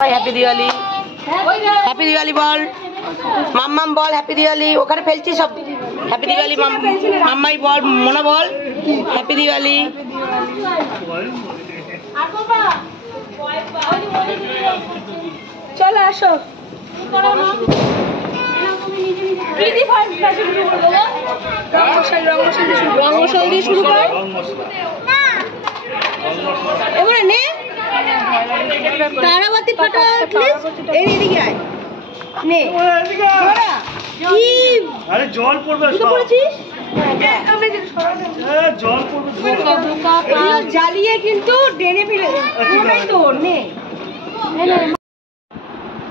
Happy Diwali, happy Diwali বল মাম্মাম, বল happy Diwali. ওখানে ফেলছি সব। হ্যাপি দিওয়ালি মাম্মাই বল, মোনা বল হ্যাপি দিওয়ালি। চলো আসো। রঙ্গশাল দিয়ে শুরু কর। এবারে নে তারাবাতি ফাটা। এইদিকে আয় নে। আরে জল পড়বে, জল পড়বে, জ্বালিয়ে কিন্তু ডেনে ফেলে তোর নে।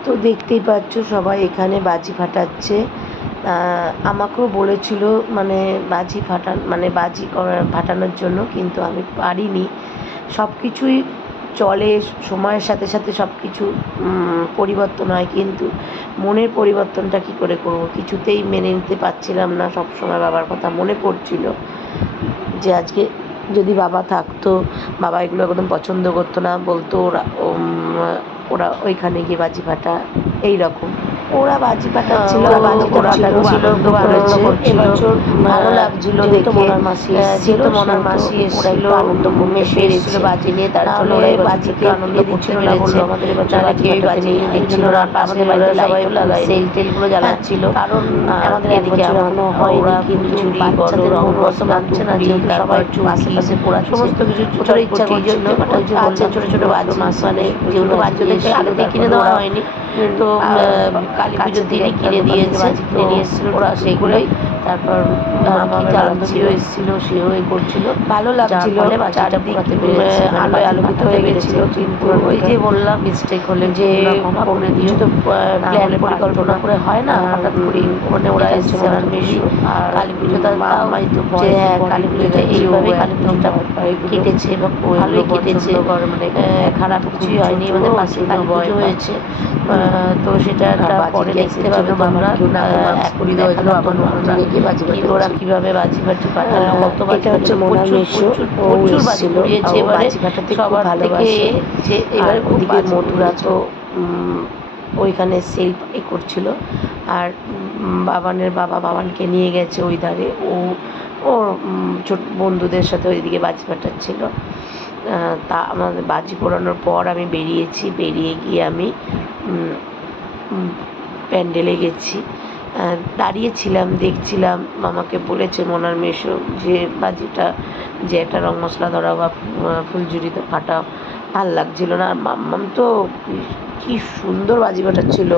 তো দেখতেই পাচ্ছ সবাই এখানে বাজি ফাটাচ্ছে। আমাকেও বলেছিল মানে বাজি ফাটানোর জন্য, কিন্তু আমি পারিনি। সব কিছুই চলে, সময়ের সাথে সাথে সব কিছু পরিবর্তন হয়, কিন্তু মনের পরিবর্তনটা কি করে করব, কিছুতেই মেনে নিতে পারছিলাম না। সব সময় বাবার কথা মনে পড়ছিল যে আজকে যদি বাবা থাকতো, বাবা এগুলো একদম পছন্দ করতো না, বলতো ওরা ওইখানে গিয়ে বাজি ফাটা, এইরকম। ওরা বাজি ফাটাচ্ছিল, ভালো লাগছিল দেখে। মনার মাসি এসেছিল, আনন্দ এসেছিল বাজি নিয়ে, তারপরে বাজিকে আনন্দ দিচ্ছিল না, বললো আমাদের এবার কেউই বাজি দিচ্ছিল না, পাশে বাড়িতে সবাই সেল টেলগুলো জ্বালাচ্ছিল। কারণ আমাদের এদিকে এখনো হয়নি, কিন্তু বাচ্চাদের মন বসে মানছে না, যেহেতু সবাই আশেপাশে পড়া সমস্ত কিছু ছোট ইচ্ছা করছিল। ছোট ছোট বাজি মানে যেগুলো বাজি আগেতে কিনে দেওয়া হয়নি, তো কালী পুজোর দিনই কিনে দিয়েছে, বাজি কিনে নিয়ে এসেছিল ওরা, সেগুলোই। তারপর জানভিও এসেছিল, সেও এ করছিল, ভালো লাগছিল। আলোয় আলোকিত হয়ে গেছিল, কিন্তু ওই যে বললাম মিস্টেক হলে যে করে দিও, তো প্ল্যান পরিকল্পনা করে হয় না, হঠাৎ করে ওখানে ওরা এসেছে বেশি। আর কালী পুজোটা মাই তো কালী পুজোটা এইভাবে কালী পুজোটা কেটেছে, বা ভালোই কেটেছে, মানে খারাপ কিছুই হয়নি। আমাদের পাশে কালী পুজো হয়েছে, তো সেটা পরে দেখতে পাবে তোমরা। ওরা কিভাবে বাজি ফাটি ফাটালো, কত বাজি হচ্ছে, প্রচুর বাজি উড়িয়েছে এবারে সবার থেকে। যে এবারে ওদিকে মধুরা তো ওইখানে সেল এ করছিল, আর বাবানের বাবা বাবানকে নিয়ে গেছে ওই ধারে, ওর ছোট বন্ধুদের সাথে ওইদিকে বাজি ফাটাচ্ছিল। তা আমাদের বাজি পোড়ানোর পর আমি বেরিয়েছি, বেরিয়ে গিয়ে আমি প্যান্ডেলে গেছি। দাঁড়িয়েছিলাম, দেখছিলাম। মামাকে বলেছে মোনার মেশো যে বাজিটা, যে একটা রং মশলা ধরা বা ফুলঝুরি তো ফাটা, ভাল লাগছিল না। আর মাম্মাম তো কি সুন্দর বাজি ফাটাচ্ছিল,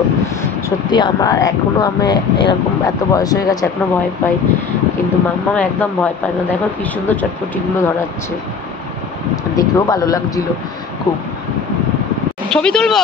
সত্যি। আমার এখনও, আমি এরকম এত বয়স হয়ে গেছে এখনও ভয় পাই, কিন্তু মাম্মাম একদম ভয় পায় না। দেখো কি সুন্দর চটপটিগুলো ধরাচ্ছে, দেখেও ভালো লাগছিল খুব। ছবি তুলবো?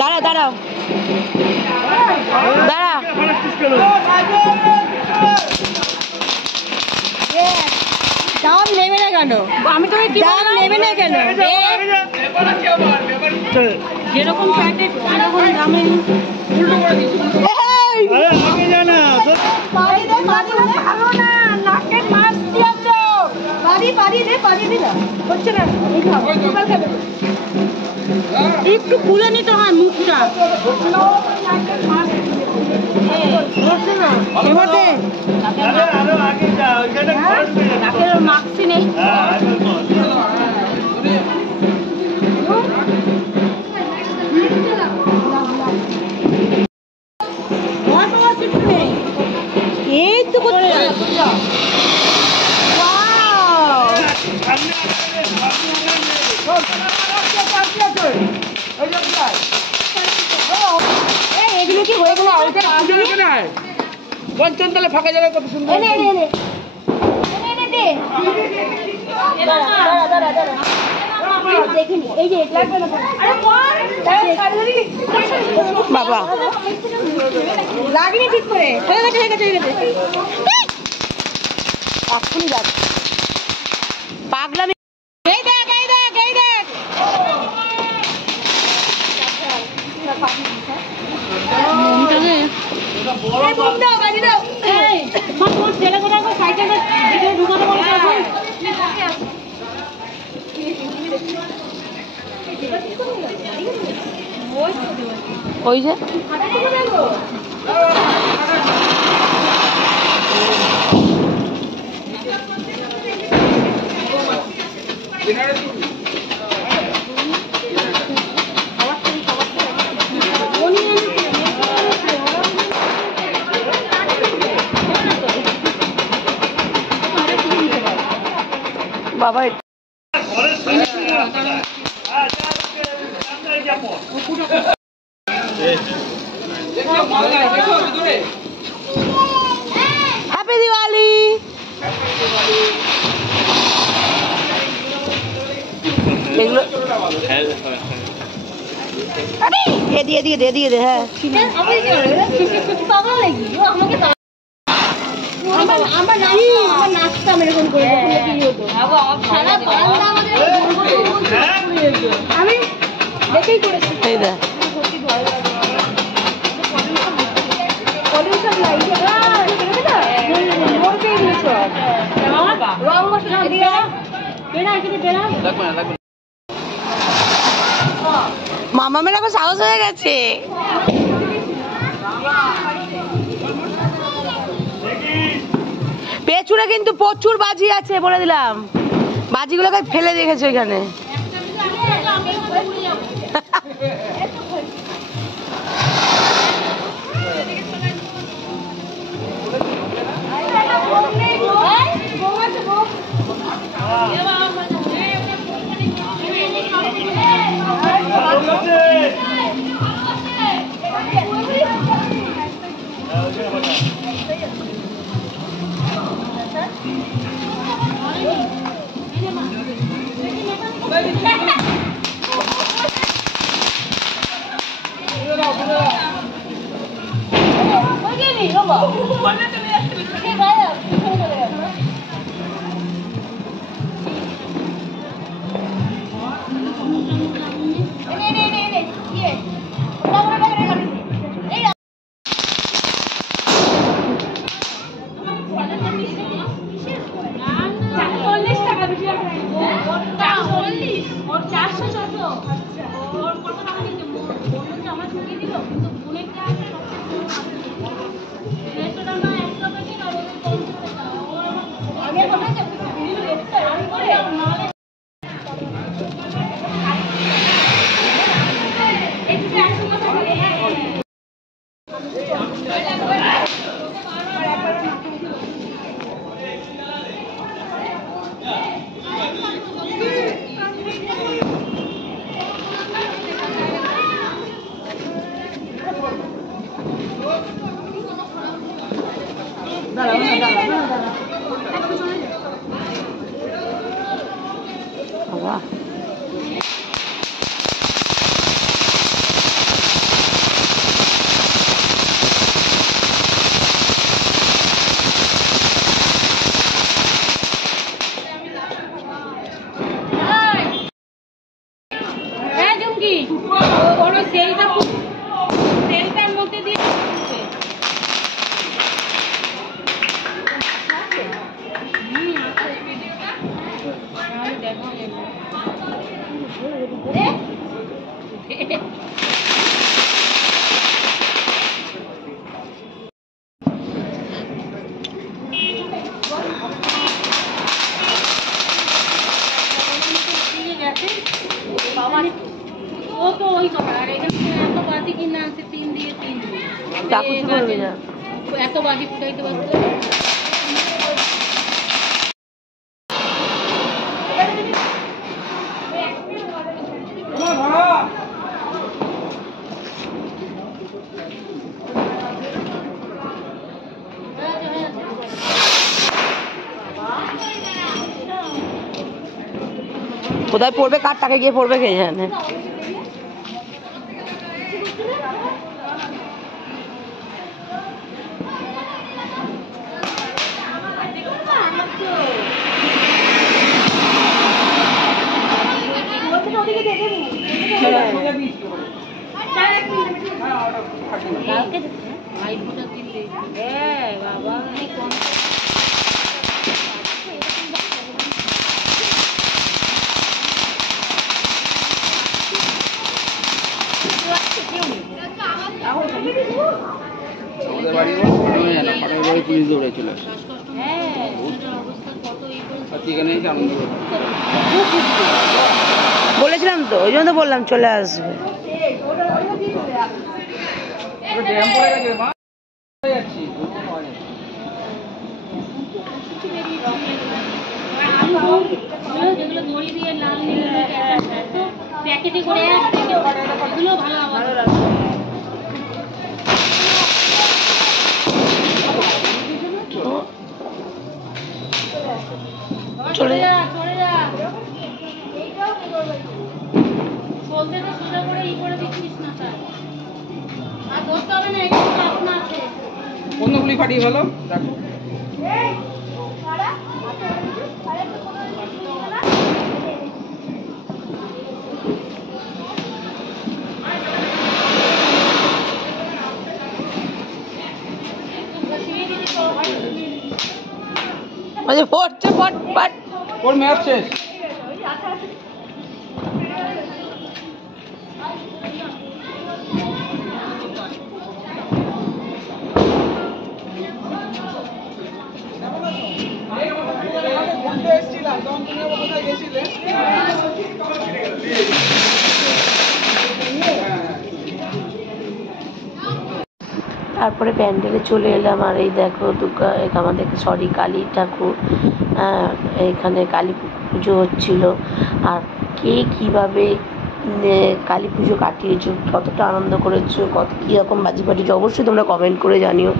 দাঁড়াও দাঁড়াও দাঁড়া, দাম নেবে না কেন? আমি তো দাম নেবে না কেন? যেরকম প্যাকেট সেরকম দামে উল্টো করে দিচ্ছি। একটু খুলে নিতে হয় মুখটা, মাস্কই নেই। এই তো এগুলো কি হয়ে গেল? পঞ্চমতলা ফাঁকা জায়গা কত সুন্দর। দেখিনি এই যে বাবা লাগেনি ঠিক করে, হয়ে গেছে এক্ষুনি যাচ্ছে। পাগলামি। এই দেখ এই দেখ এই দেখ ওই যে বাবা হ্যাপি দিওয়ালি। এগুলো এদিকে এদিকে দে দিয়ে দে। হ্যাঁ আমরা নাচতাম এরকম করে আমি দেখেই করেছি। এই দেখ মামা মেয়ের এখন সাহস হয়ে গেছে। পেছনে কিন্তু প্রচুর বাজি আছে বলে দিলাম, বাজিগুলোকে ফেলে রেখেছে ওইখানে। বাবা এত বাজি ফুটাইতে পারতো। কোথায় পড়বে, কার টাকা গিয়ে পড়বে কে জানে। আমাদের বাড়ি পাটের বাড়ি পুলিশ দৌড়ে চলে আসে এখানে এসে আনন্দ করছে। বলেছিলাম তো, ওই জন্য তো বললাম চলে আসবে। ড্যাম পড়ে গেছে মা, যাচ্ছি যেগুলো দড়ি দিয়ে লাল নীল প্যাকেটে করে এগুলো ভালো লাগে। চলে যা। বন্ধগুলি ফাটিয়ে ফেলো দেখো। পড়ছে পট পট ওর ম্যাচ শেষ। তারপরে প্যান্ডেলে চলে এলাম। আর এই দেখো আমাদের কালী ঠাকুর, এখানে কালী পুজো হচ্ছিল। আর কে কীভাবে কালী পুজো কাটিয়েছো, কতটা আনন্দ করেছো, কীরকম বাজি ফাটিয়েছো, অবশ্যই তোমরা কমেন্ট করে জানিও।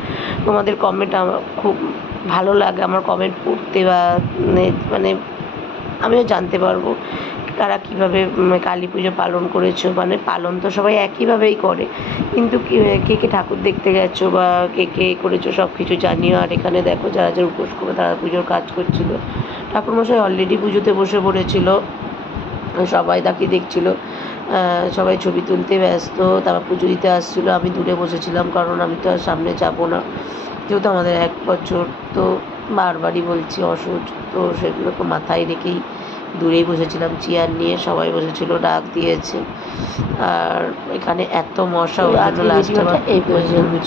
তোমাদের কমেন্ট আমার খুব ভালো লাগে, আমার কমেন্ট পড়তে বা মানে আমিও জানতে পারবো কারা কীভাবে কালী পুজো পালন করেছো। মানে পালন তো সবাই একইভাবেই করে, কিন্তু কে কে ঠাকুর দেখতে গেছো বা কে কে করেছো সব কিছু জানিও। আর এখানে দেখো যারা যারা উপোস করে তারা পুজোর কাজ করছিল। ঠাকুরমশাই অলরেডি পুজোতে বসে পড়েছিল, সবাই তাকে দেখছিল, সবাই ছবি তুলতে ব্যস্ত। তারপর পুজো দিতে আসছিলো, আমি দূরে বসেছিলাম কারণ আমি তো আর সামনে যাব না, যেহেতু আমাদের 1 বছর তো বারবারই বলছি অসুখ, তো সেগুলোকে মাথায় রেখেই দূরেই বসেছিলাম চেয়ার নিয়ে। সবাই বসেছিল, ডাক দিয়েছে। আর এখানে এত মশা, ওই জন্য লাস্টে এই পর্যন্ত।